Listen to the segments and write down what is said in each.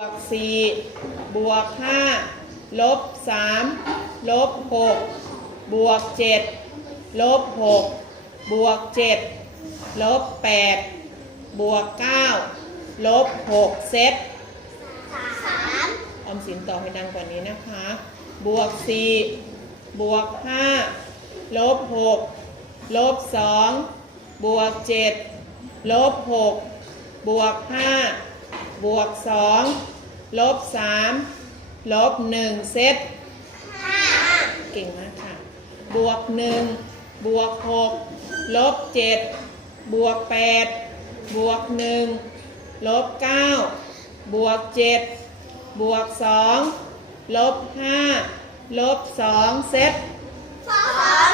บวกสี่บวกห้าลบสามลบหกบวกเจ็ดลบหกบวกเจ็ดลบแปดบวกเก้าลบหกเซตสามออมสินต่อให้ดังกว่านี้นะคะ บวกสี่บวกห้าลบหกลบสองบวกเจ็ดลบหกบวกห้า บวกสองลบสามลบหนึ่งเซตห้าเก่งมากค่ะ บวกหนึ่งบวกหกลบเจ็ดบวกแปดบวกหนึ่งลบเก้าบวกเจ็ดบวกสองลบห้าลบสองเซตสอง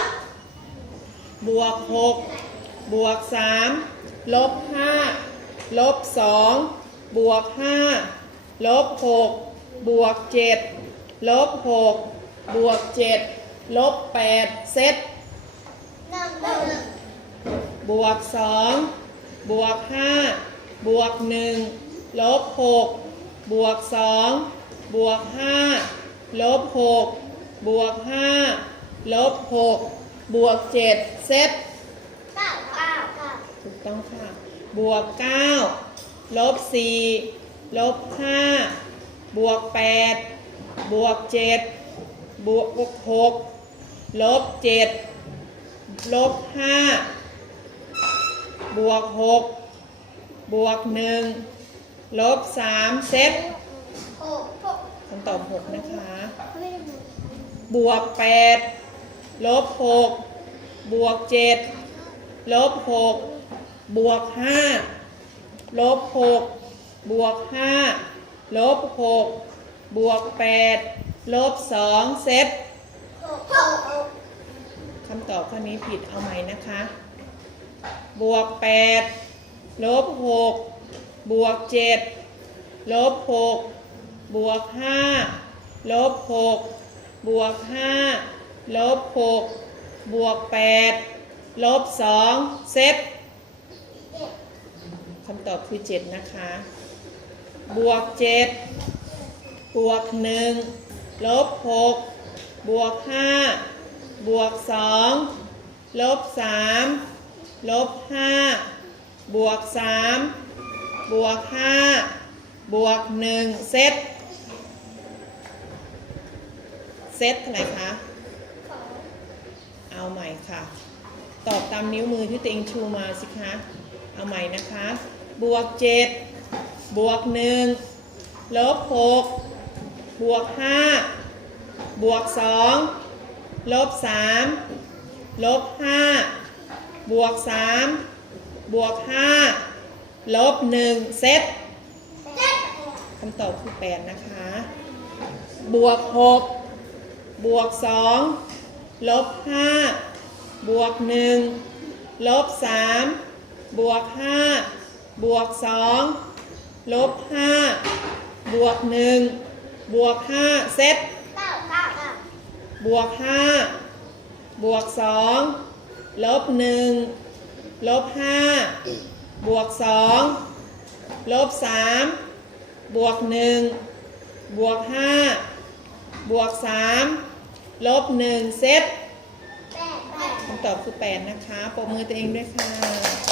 บวกหกบวกสามลบห้าลบสอง บวกห้าลบหกบวกเจ็ดลบหกบวกเจ็ดลบแปดเซตหนึ่งหนึ่งบวกสองบวกห้าบวกหนึ่งลบหกบวกสองบวกห้าลบหกบวกห้าลบหกบวกเจ็ดเซตเก้าเก้าเก้าถูกต้องค่ะ บวกเก้า ลบสี่ลบห้าบวกแปดบวกเจ็ดบวกหกลบเจ็ดลบห้าบวกหกบวกหนึ่งลบสามเซตคำตอบหกนะคะ บวกแปดลบหกบวกเจ็ดลบหกบวกห้า ลบหกบวกห้าลบหกบวกแปดลบสองเซตคำตอบข้อนี้ผิดเอาใหม่นะคะ บวกแปดลบหกบวกเจ็ดลบหกบวกห้าลบหกบวกห้าลบหกบวกแปดลบสองเซตเจ็ดคำตอบคือเจ็ดนะคะ บวกเจ็ดบวกหนึ่งลบหกบวกห้าบวกสองลบสามลบห้าบวกสามบวกห้าบวกหนึ่งเซต เซตเท่าไหร่คะ เอาใหม่ค่ะตอบตามนิ้วมือที่ตัวเองชูมาสิคะ เอาใหม่นะคะ บวกเจ็ดบวกหนึ่งลบหกบวกห้าบวกสองลบสามลบห้าบวกสามบวกห้าลบหนึ่งเซตเจ็ดคำตอบคือแปดนะคะ บวกหกบวกสองลบห้าบวกหนึ่งลบสามบวกห้า บวกสองลบห้าบวกหนึ่งบวกห้าเซตเก้าเก้าเก้าบวกห้าบวกสองลบหนึ่งลบห้าบวกสองลบสามบวกหนึ่งบวกห้าบวกสามลบหนึ่งเซตแปดแปดคำตอบคือแปดนะคะปรบมือตัวเองด้วยค่ะ